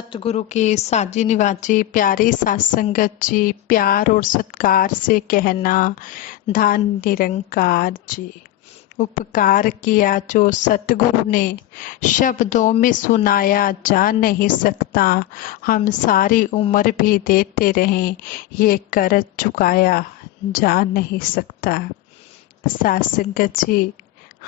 सतगुरु की साजी निवाजी प्यारी सात संगत जी, प्यार और सत्कार से कहना, धन निरंकार जी। उपकार किया जो सतगुरु ने, शब्दों में सुनाया जा नहीं सकता। हम सारी उम्र भी देते रहें, ये कर्ज चुकाया जा नहीं सकता। सात संगत जी,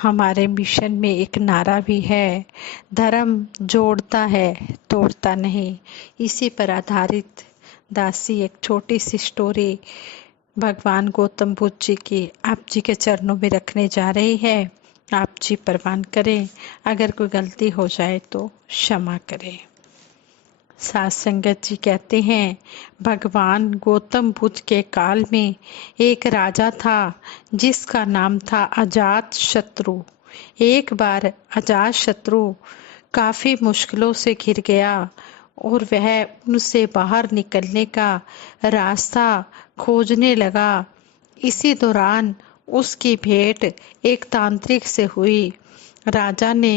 हमारे मिशन में एक नारा भी है, धर्म जोड़ता है तोड़ता नहीं। इसी पर आधारित दासी एक छोटी सी स्टोरी भगवान गौतम बुद्ध जी की आप जी के चरणों में रखने जा रही है। आप जी प्रवान करें, अगर कोई गलती हो जाए तो क्षमा करें। सात संगत जी कहते हैं, भगवान गौतम बुद्ध के काल में एक राजा था जिसका नाम था अजात शत्रु। एक बार अजात शत्रु काफी मुश्किलों से घिर गया और वह उनसे बाहर निकलने का रास्ता खोजने लगा। इसी दौरान उसकी भेंट एक तांत्रिक से हुई। राजा ने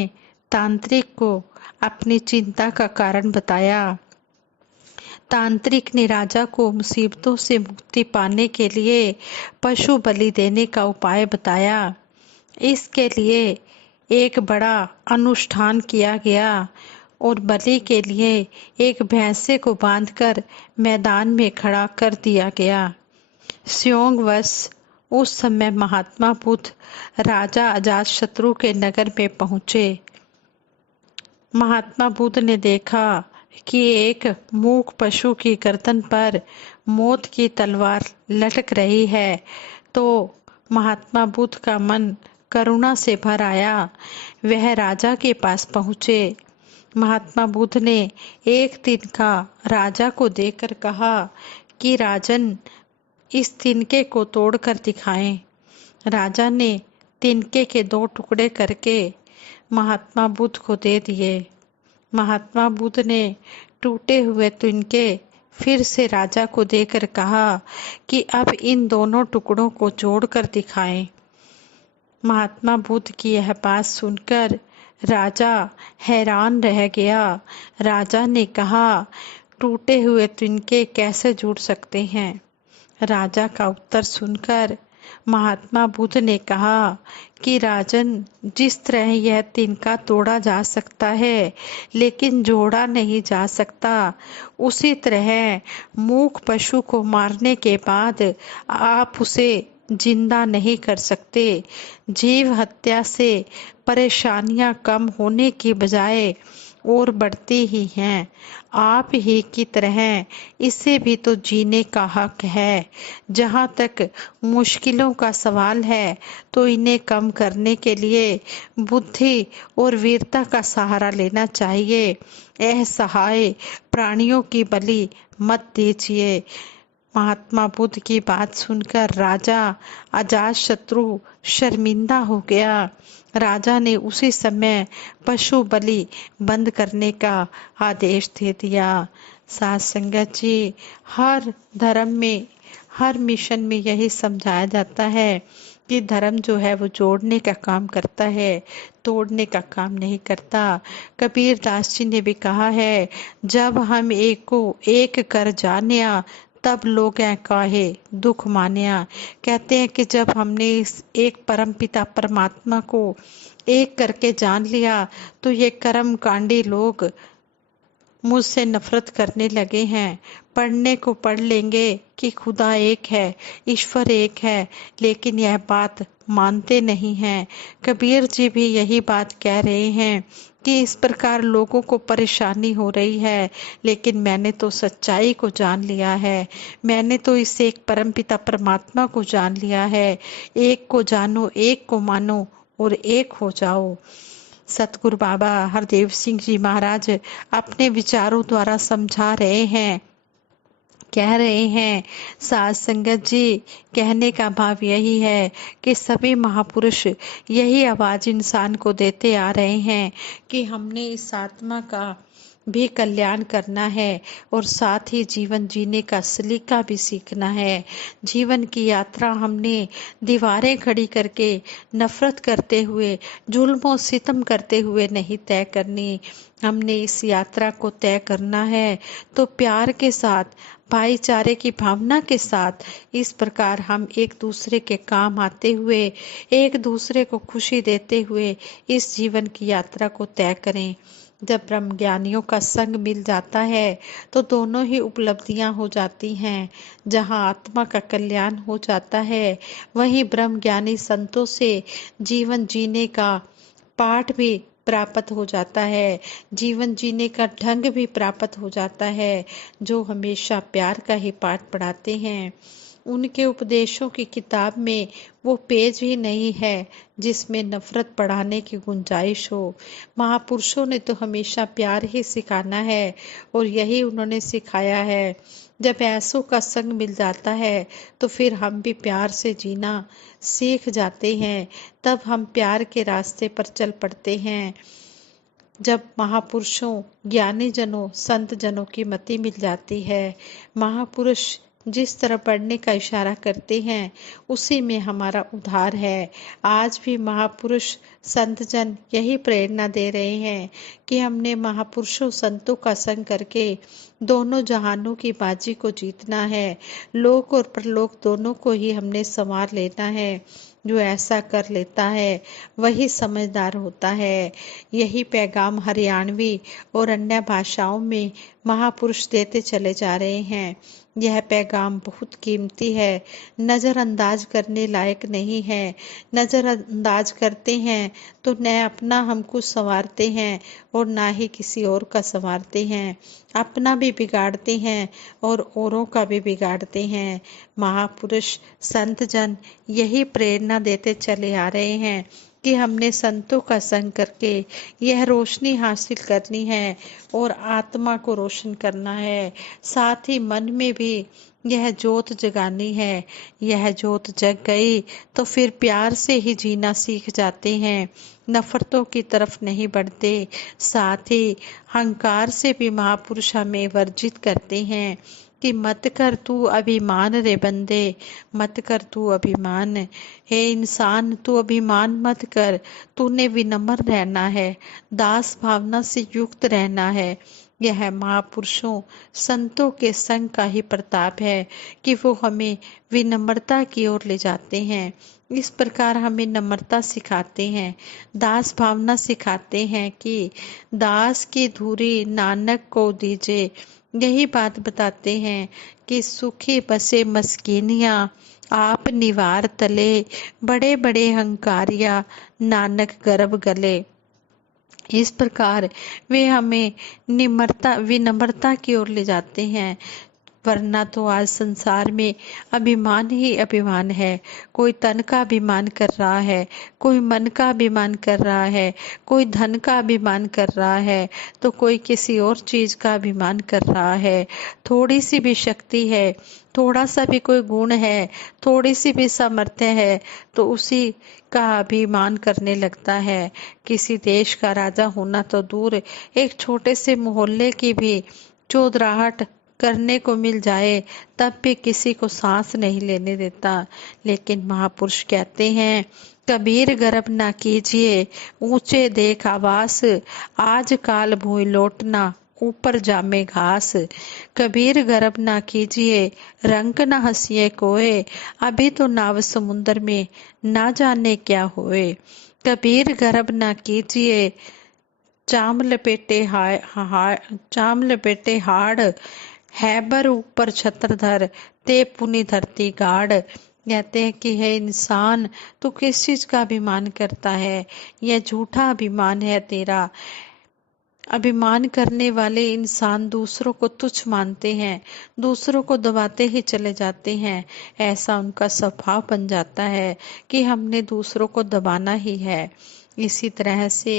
तांत्रिक को अपनी चिंता का कारण बताया। तांत्रिक ने राजा को मुसीबतों से मुक्ति पाने के लिए पशु बलि देने का उपाय बताया। इसके लिए एक बड़ा अनुष्ठान किया गया और बलि के लिए एक भैंसे को बांधकर मैदान में खड़ा कर दिया गया। संयोगवश उस समय महात्मा बुद्ध राजा अजातशत्रु के नगर में पहुंचे। महात्मा बुद्ध ने देखा कि एक मूक पशु की गर्दन पर मौत की तलवार लटक रही है, तो महात्मा बुद्ध का मन करुणा से भर आया। वह राजा के पास पहुँचे। महात्मा बुद्ध ने एक तिनका राजा को देकर कहा कि राजन, इस तिनके को तोड़कर दिखाएं। राजा ने तिनके के 2 टुकड़े करके महात्मा बुद्ध को दे दिए। महात्मा बुद्ध ने टूटे हुए तिनके फिर से राजा को देकर कहा कि अब इन दोनों टुकड़ों को जोड़कर दिखाएं। महात्मा बुद्ध की यह बात सुनकर राजा हैरान रह गया। राजा ने कहा, टूटे हुए तिनके कैसे जुड़ सकते हैं? राजा का उत्तर सुनकर महात्मा बुद्ध ने कहा कि राजन, जिस तरह यह तिनका तोड़ा जा सकता है लेकिन जोड़ा नहीं जा सकता, उसी तरह मूक पशु को मारने के बाद आप उसे जिंदा नहीं कर सकते। जीव हत्या से परेशानियां कम होने की बजाय और बढ़ती ही हैं। आप ही की तरह इसे भी तो जीने का हक है। जहाँ तक मुश्किलों का सवाल है तो इन्हें कम करने के लिए बुद्धि और वीरता का सहारा लेना चाहिए। असहाय प्राणियों की बलि मत दीजिए। महात्मा बुद्ध की बात सुनकर राजा अजातशत्रु शर्मिंदा हो गया। राजा ने उसी समय पशु बलि बंद करने का आदेश दे दिया। साथ संगत जी, हर धर्म में, हर मिशन में यही समझाया जाता है कि धर्म जो है वो जोड़ने का काम करता है, तोड़ने का काम नहीं करता। कबीर दास जी ने भी कहा है, जब हम एक को एक कर जानिया, तब लोग काहे दुख मानिया। कहते हैं कि जब हमने इस एक परम पिता परमात्मा को एक करके जान लिया तो ये कर्म कांडी लोग मुझसे नफरत करने लगे हैं। पढ़ने को पढ़ लेंगे कि खुदा एक है, ईश्वर एक है, लेकिन यह बात मानते नहीं हैं। कबीर जी भी यही बात कह रहे हैं कि इस प्रकार लोगों को परेशानी हो रही है, लेकिन मैंने तो सच्चाई को जान लिया है। मैंने तो इस एक परमपिता परमात्मा को जान लिया है। एक को जानो, एक को मानो और एक हो जाओ। सतगुरु बाबा हरदेव सिंह जी महाराज अपने विचारों द्वारा समझा रहे हैं, कह रहे हैं। साध संगत जी, कहने का भाव यही है कि सभी महापुरुष यही आवाज इंसान को देते आ रहे हैं कि हमने इस आत्मा का भी कल्याण करना है और साथ ही जीवन जीने का सलीका भी सीखना है। जीवन की यात्रा हमने दीवारें खड़ी करके, नफरत करते हुए, जुल्म और सितम करते हुए नहीं तय करनी। हमने इस यात्रा को तय करना है तो प्यार के साथ, भाईचारे की भावना के साथ, इस प्रकार हम एक दूसरे के काम आते हुए, एक दूसरे को खुशी देते हुए इस जीवन की यात्रा को तय करें। जब ब्रह्म ज्ञानियों का संग मिल जाता है तो दोनों ही उपलब्धियां हो जाती हैं। जहां आत्मा का कल्याण हो जाता है, वहीं ब्रह्म ज्ञानी संतों से जीवन जीने का पाठ भी प्राप्त हो जाता है, जीवन जीने का ढंग भी प्राप्त हो जाता है, जो हमेशा प्यार का ही पाठ पढ़ाते हैं। उनके उपदेशों की किताब में वो पेज ही नहीं है जिसमें नफरत पढ़ाने की गुंजाइश हो। महापुरुषों ने तो हमेशा प्यार ही सिखाना है और यही उन्होंने सिखाया है। जब ऐसों का संग मिल जाता है तो फिर हम भी प्यार से जीना सीख जाते हैं, तब हम प्यार के रास्ते पर चल पड़ते हैं। जब महापुरुषों, ज्ञानी जनों, संत जनों की मति मिल जाती है, महापुरुष जिस तरह पढ़ने का इशारा करते हैं उसी में हमारा उद्धार है। आज भी महापुरुष संत जन यही प्रेरणा दे रहे हैं कि हमने महापुरुषों संतों का संग करके दोनों जहानों की बाजी को जीतना है। लोक और परलोक दोनों को ही हमने संवार लेना है। जो ऐसा कर लेता है वही समझदार होता है। यही पैगाम हरियाणवी और अन्य भाषाओं में महापुरुष देते चले जा रहे हैं। यह पैगाम बहुत कीमती है, नज़रअंदाज करने लायक नहीं है। नज़रअंदाज करते हैं तो न अपना हम कुछ संवारते हैं और ना ही किसी और का संवारते हैं। अपना भी बिगाड़ते हैं और औरों का भी बिगाड़ते हैं। महापुरुष संत जन यही प्रेरणा देते चले आ रहे हैं कि हमने संतों का संग करके यह रोशनी हासिल करनी है और आत्मा को रोशन करना है। साथ ही मन में भी यह जोत जगानी है। यह जोत जग गई तो फिर प्यार से ही जीना सीख जाते हैं, नफरतों की तरफ नहीं बढ़ते। साथ ही अहंकार से भी महापुरुष हमें वर्जित करते हैं कि मत कर तू अभिमान रे बंदे, मत कर तू अभिमान। हे इंसान, तू अभिमान मत कर, तूने विनम्र रहना है, दास भावना से युक्त रहना है। यह महापुरुषों संतों के संग का ही प्रताप है कि वो हमें विनम्रता की ओर ले जाते हैं। इस प्रकार हमें नम्रता सिखाते हैं, दास भावना सिखाते हैं कि दास की धूरी नानक को दीजिए। यही बात बताते हैं कि सुखी बसे मस्कीनिया, आप निवार तले, बड़े बड़े हंकारिया, नानक गर्भ गले। इस प्रकार वे हमें विनम्रता की ओर ले जाते हैं। वरना तो आज संसार में अभिमान ही अभिमान है। कोई तन का अभिमान कर रहा है, कोई मन का अभिमान कर रहा है, कोई धन का अभिमान कर रहा है, तो कोई किसी और चीज का अभिमान कर रहा है। थोड़ी सी भी शक्ति है, थोड़ा सा भी कोई गुण है, थोड़ी सी भी सामर्थ्य है तो उसी का अभिमान करने लगता है। किसी देश का राजा होना तो दूर, एक छोटे से मोहल्ले की भी चौधराहट करने को मिल जाए तब भी किसी को सांस नहीं लेने देता। लेकिन महापुरुष कहते हैं, कबीर गर्भ ना कीजिए ऊंचे देख आवास, आज काल भूई लौटना ऊपर जामे घास। कबीर गर्भ ना कीजिए रंग न हंसिए कोय, अभी तो नाव समुंदर में ना जाने क्या होए। कबीर गर्भ ना कीजिए चाम लपेटे हाड़, हैबर ऊपर छत्रधर ते पुनी धरती गाड़। कहते हैं कि है इंसान, तू किस चीज का अभिमान करता है? यह झूठा अभिमान है तेरा। अभिमान करने वाले इंसान दूसरों को तुच्छ मानते हैं, दूसरों को दबाते ही चले जाते हैं। ऐसा उनका स्वभाव बन जाता है कि हमने दूसरों को दबाना ही है। इसी तरह से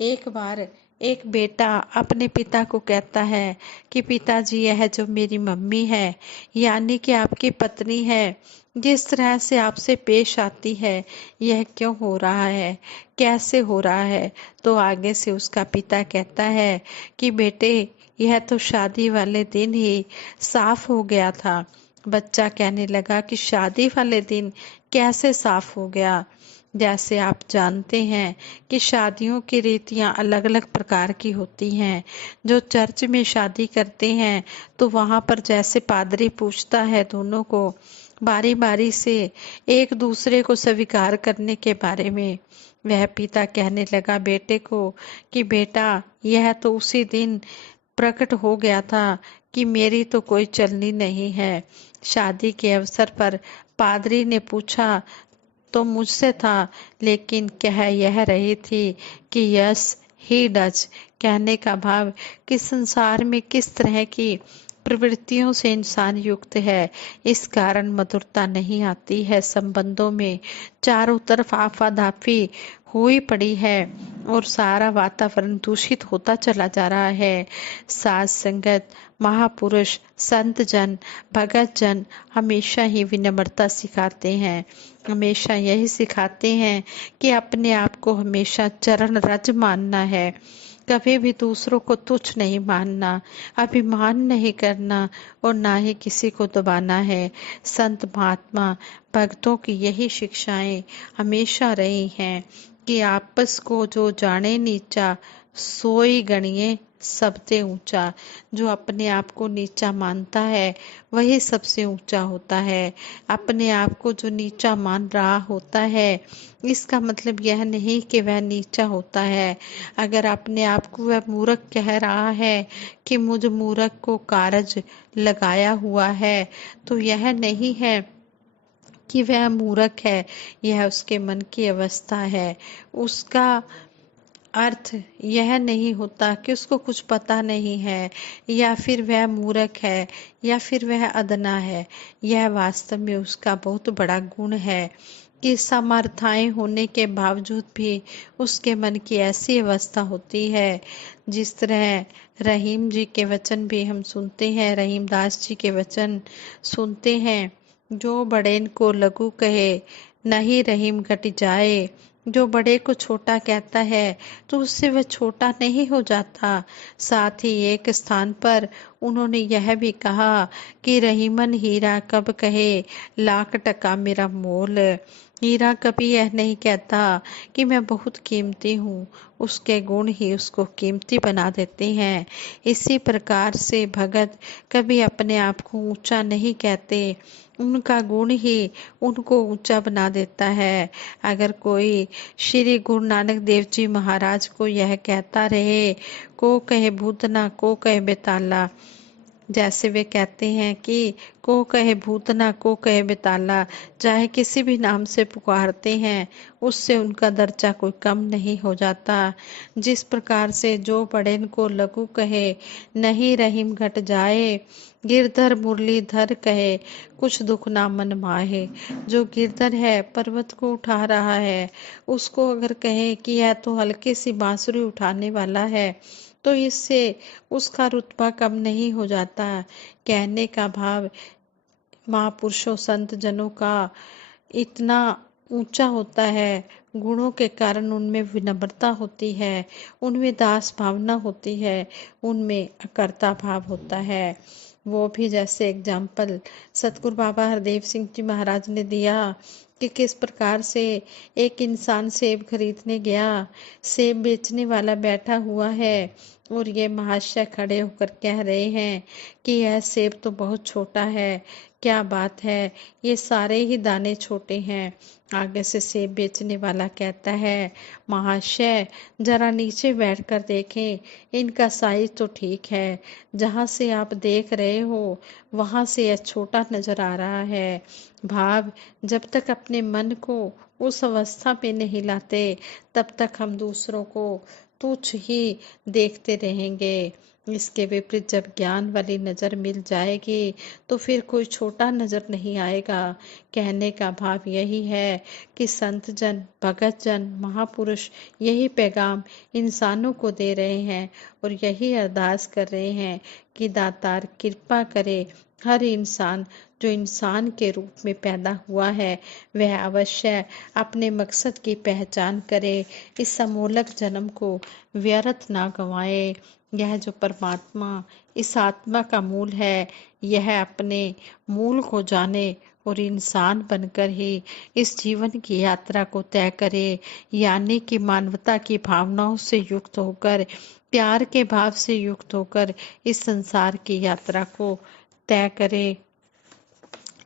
एक बार एक बेटा अपने पिता को कहता है कि पिताजी, यह जो मेरी मम्मी है, यानी कि आपकी पत्नी है, जिस तरह से आपसे पेश आती है, यह क्यों हो रहा है, कैसे हो रहा है। तो आगे से उसका पिता कहता है कि बेटे, यह तो शादी वाले दिन ही साफ हो गया था। बच्चा कहने लगा कि शादी वाले दिन कैसे साफ हो गया। जैसे आप जानते हैं कि शादियों की रीतियां अलग अलग प्रकार की होती हैं। जो चर्च में शादी करते हैं तो वहां पर जैसे पादरी पूछता है दोनों को बारी बारी से एक दूसरे को स्वीकार करने के बारे में, वह पिता कहने लगा बेटे को कि बेटा, यह तो उसी दिन प्रकट हो गया था कि मेरी तो कोई चलनी नहीं है। शादी के अवसर पर पादरी ने पूछा तो मुझसे था, लेकिन कह यह रही थी कि यस ही डज। कहने का भाव कि संसार में किस तरह की प्रवृत्तियों से इंसान युक्त है, इस कारण मधुरता नहीं आती है संबंधों में। चारों तरफ आफाधाफी हुई पड़ी है और सारा वातावरण दूषित होता चला जा रहा है। साध संगत, महापुरुष, संत जन, भगत जन हमेशा ही विनम्रता सिखाते हैं, हमेशा यही सिखाते हैं कि अपने आप को हमेशा चरण रज मानना है, कभी भी दूसरों को तुच्छ नहीं मानना, अभिमान नहीं करना और ना ही किसी को दबाना है। संत महात्मा भक्तों की यही शिक्षाएं हमेशा रही हैं कि आपस को जो जाने नीचा, सोई गणिए सबसे ऊंचा। जो अपने आप को नीचा मानता है वही सबसे ऊंचा होता है। अपने आप को जो नीचा मान रहा होता है, इसका मतलब यह नहीं कि वह नीचा होता है। अगर अपने आप को वह मूर्ख कह रहा है कि मुझ मूर्ख को कारज लगाया हुआ है, तो यह नहीं है कि वह मूर्ख है, यह उसके मन की अवस्था है। उसका अर्थ यह नहीं होता कि उसको कुछ पता नहीं है, या फिर वह मूर्ख है, या फिर वह अदना है। यह वास्तव में उसका बहुत बड़ा गुण है कि समर्थाएं होने के बावजूद भी उसके मन की ऐसी अवस्था होती है। जिस तरह रहीम जी के वचन भी हम सुनते हैं, रहीम दास जी के वचन सुनते हैं, जो बड़ेन को लघु कहे, नहीं रहीम घट जाए। जो बड़े को छोटा कहता है तो उससे वह छोटा नहीं हो जाता। साथ ही एक स्थान पर उन्होंने यह भी कहा कि रहीमन हीरा कब कहे, लाख टका मेरा मोल। हीरा कभी यह नहीं कहता कि मैं बहुत कीमती हूँ, उसके गुण ही उसको कीमती बना देते हैं। इसी प्रकार से भगत कभी अपने आप को ऊंचा नहीं कहते, उनका गुण ही उनको ऊंचा बना देता है। अगर कोई श्री गुरु नानक देव जी महाराज को यह कहता रहे, को कहे भूतना, को कहे बेताला, जैसे वे कहते हैं कि को कहे भूतना, को कहे बेताला, चाहे किसी भी नाम से पुकारते हैं, उससे उनका दर्जा कोई कम नहीं हो जाता। जिस प्रकार से जो बड़ेन को लघु कहे, नहीं रहीम घट जाए, गिरधर मुरलीधर कहे, कुछ दुख ना मन माहे। जो गिरधर है, पर्वत को उठा रहा है, उसको अगर कहे कि यह तो हल्की सी बांसुरी उठाने वाला है, तो इससे उसका रुतबा कम नहीं हो जाता। कहने का भाव महापुरुषों संत जनों का इतना ऊंचा होता है, गुणों के कारण उनमें विनम्रता होती है, उनमें दास भावना होती है, उनमें अकर्ता भाव होता है। वो भी जैसे एग्जाम्पल सतगुरु बाबा हरदेव सिंह जी महाराज ने दिया कि किस प्रकार से एक इंसान सेब खरीदने गया, सेब बेचने वाला बैठा हुआ है और ये महाशय खड़े होकर कह रहे हैं कि यह सेब तो बहुत छोटा है, क्या बात है, ये सारे ही दाने छोटे हैं। आगे से सेब बेचने वाला कहता है, महाशय जरा नीचे बैठकर देखें, इनका साइज तो ठीक है, जहाँ से आप देख रहे हो वहां से यह छोटा नजर आ रहा है। भाव, जब तक अपने मन को उस अवस्था पे नहीं लाते, तब तक हम दूसरों को तुच्छ ही देखते रहेंगे। इसके विपरीत जब ज्ञान वाली नजर मिल जाएगी तो फिर कोई छोटा नजर नहीं आएगा। कहने का भाव यही है कि संत जन, भगत जन, महापुरुष यही पैगाम इंसानों को दे रहे हैं और यही अरदास कर रहे हैं कि दातार कृपा करे, हर इंसान जो इंसान के रूप में पैदा हुआ है वह अवश्य अपने मकसद की पहचान करे, इस अमोलक जन्म को व्यर्थ ना गंवाए। यह जो परमात्मा इस आत्मा का मूल है, यह अपने मूल को जाने और इंसान बनकर ही इस जीवन की यात्रा को तय करे, यानी कि मानवता की भावनाओं से युक्त होकर, प्यार के भाव से युक्त होकर इस संसार की यात्रा को तय करे।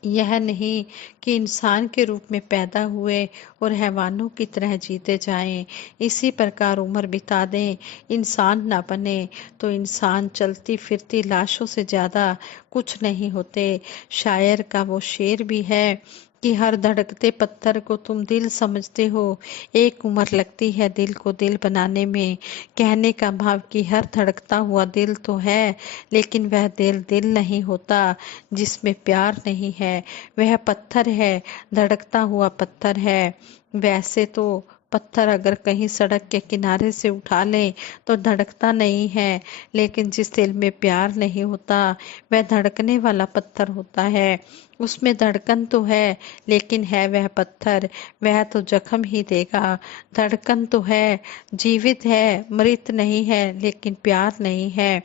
यह नहीं कि इंसान के रूप में पैदा हुए और हैवानों की तरह जीते जाएं, इसी प्रकार उम्र बिता दें, इंसान ना बने तो इंसान चलती फिरती लाशों से ज्यादा कुछ नहीं होते। शायर का वो शेर भी है कि हर धड़कते पत्थर को तुम दिल समझते हो, एक उम्र लगती है दिल को दिल बनाने में। कहने का भाव कि हर धड़कता हुआ दिल तो है, लेकिन वह दिल दिल नहीं होता जिसमें प्यार नहीं है, वह पत्थर है, धड़कता हुआ पत्थर है। वैसे तो पत्थर अगर कहीं सड़क के किनारे से उठा लें तो धड़कता नहीं है, लेकिन जिस दिल में प्यार नहीं होता वह धड़कने वाला पत्थर होता है। उसमें धड़कन तो है, लेकिन है वह पत्थर, वह तो जख्म ही देगा। धड़कन तो है, जीवित है, मृत नहीं है, लेकिन प्यार नहीं है,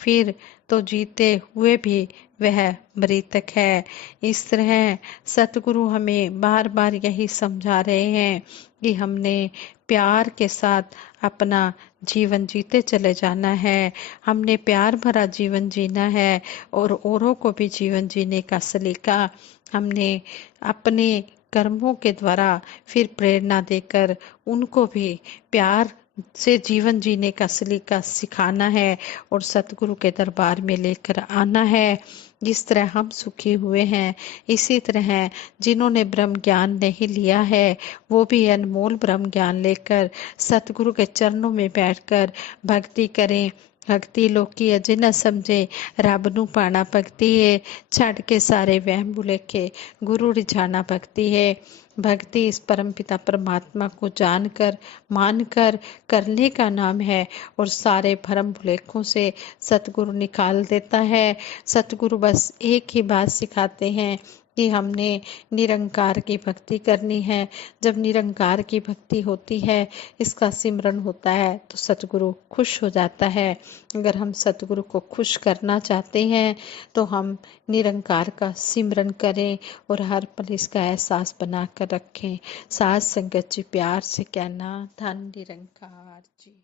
फिर तो जीते हुए भी वह मृतक है। इस तरह सतगुरु हमें बार बार यही समझा रहे हैं कि हमने प्यार के साथ अपना जीवन जीते चले जाना है, हमने प्यार भरा जीवन जीना है और औरों को भी जीवन जीने का सलीका हमने अपने कर्मों के द्वारा फिर प्रेरणा देकर उनको भी प्यार से जीवन जीने का सलीका सिखाना है और सतगुरु के दरबार में लेकर आना है। जिस तरह हम सुखी हुए हैं, इसी तरह जिन्होंने ब्रह्म ज्ञान नहीं लिया है वो भी अनमोल ब्रह्म ज्ञान लेकर सतगुरु के चरणों में बैठकर भक्ति करें। भक्ति लोकी अजे न समझे, रब नू पाना भक्ति है, छड़ के सारे वहम भुलेखे गुरु रिझाना भक्ति है। भक्ति इस परमपिता परमात्मा को जानकर मानकर करने का नाम है और सारे भरम भुलेखों से सतगुरु निकाल देता है। सतगुरु बस एक ही बात सिखाते हैं कि हमने निरंकार की भक्ति करनी है। जब निरंकार की भक्ति होती है, इसका सिमरन होता है, तो सतगुरु खुश हो जाता है। अगर हम सतगुरु को खुश करना चाहते हैं तो हम निरंकार का सिमरन करें और हर पल इसका एहसास बना कर रखें। साथ संगत जी प्यार से कहना, धन निरंकार जी।